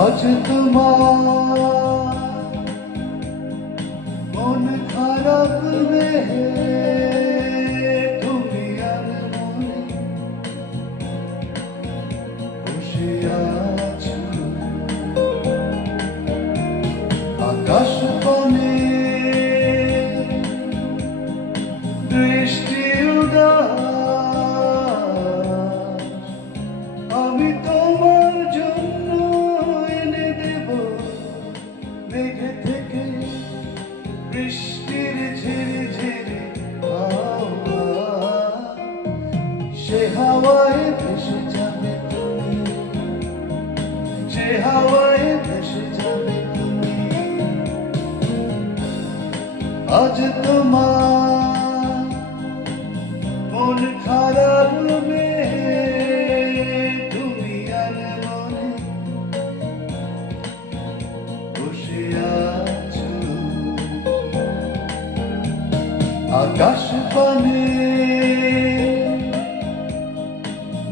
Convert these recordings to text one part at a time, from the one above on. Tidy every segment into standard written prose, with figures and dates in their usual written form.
আজ তোমার মন খারাপ রে, তুমি আর মনে বসে আছো আকাশ পানে বৃষ্টি উদাস। আমি তোমার জন্য এনে দেব মেঘে থেকে বৃষ্টির ঝিরি ঝিরি হাওয়া। সে হাওয়ায় ভেসে যাবে তুমি, সে হাওয়ায় ভেসে যাবে তুমি। আজ তোমার মন খারাপ রে, তুমি আর মনে বসে আছো আকাশ পানে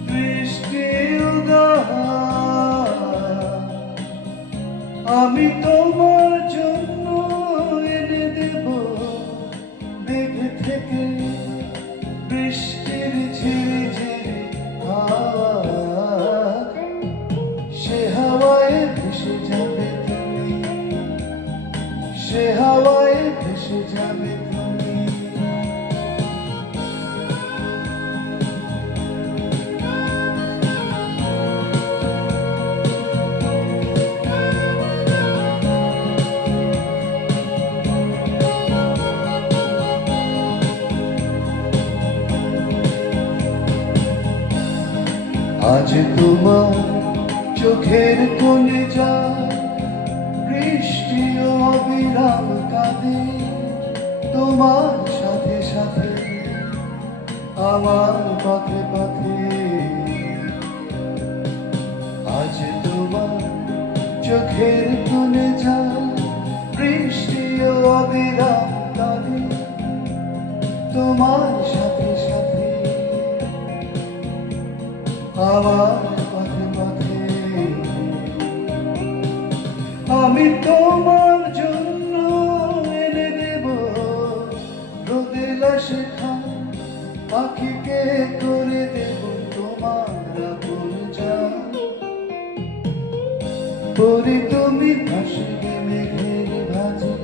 বৃষ্টি উদাস। আমি তোমার জন্য এনে দেব মেঘ থেকে বৃষ্টির ঝিরি ঝিরি হাওয়া। সে হাওয়ায় ভেসে যাবে তুমি, সে হাওয়ায় ভেসে যাবে তুমি। আজ তোমার চোখের কোণে যায় বৃষ্টি ও অবিরাম কাঁদে, তোমার সাথে সাথে আমার পথে পথে। আজ তোমার চোখের কোণে যায় বৃষ্টি ও অবিরাম কাঁদে, তোমার সাথে সাথে আমার পথে পথে। আমি তোমার জন্য এনে দেব রোদেলা শেখা পাখিকে করে দেব তোমার আপন জান। পরি তুমি ভাসবে মেঘের ভাজে,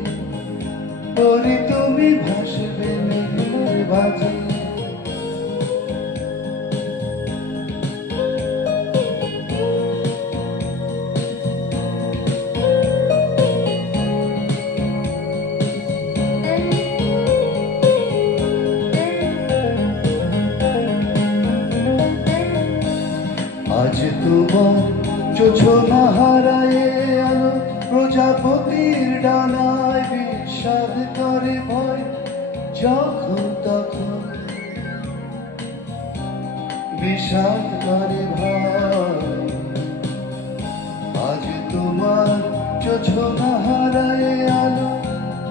পরি তুমি ভাসবে মেঘের ভাজে। আজ তোমার জোছনা হারায় আলো প্রজাপতির ডানায় বিষাদ করে ভয় যখন তখন, বিষাদ করে ভয়। আজ তোমার জোছনা হারায় আলো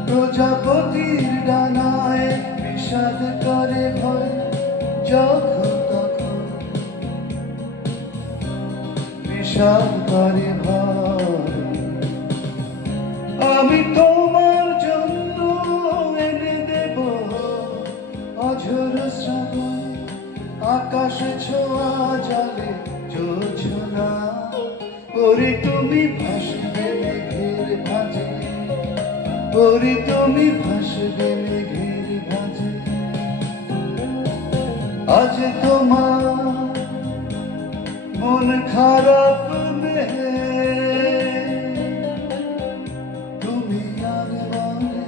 প্রজাপতির ডানায় বিষাদ করে ভয় যখন তখন, বিষাদ করে ভয়। আমি তোমার জন্য এনে দেব অঝোর শ্রাবণ আকাশ ছোঁয়া জলে জোছনা। পরি তুমি ভাসবে মেঘের ভাঁজে, পরি তুমি ভাসবে মেঘের ভাঁজে। আজ তোমার মন খারাপ রে, তুমি আর মনে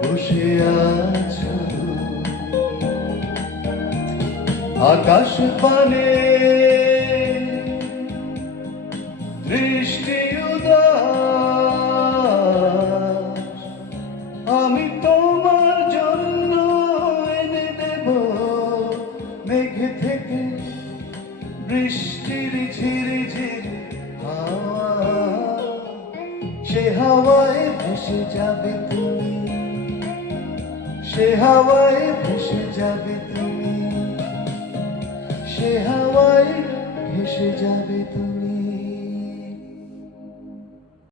বসে আছো আকাশ পানে বৃষ্টি উদাস। আমি তোমার জন্য এনে দেব মেঘ থেকে বৃষ্টির ঝিরি ঝিরি হাওয়া। সে হাওয়ায় ভেসে যাবে তুমি, সে হাওয়ায় ভেসে যাবে তুমি, সে হাওয়ায় ভেসে যাবে তুমি।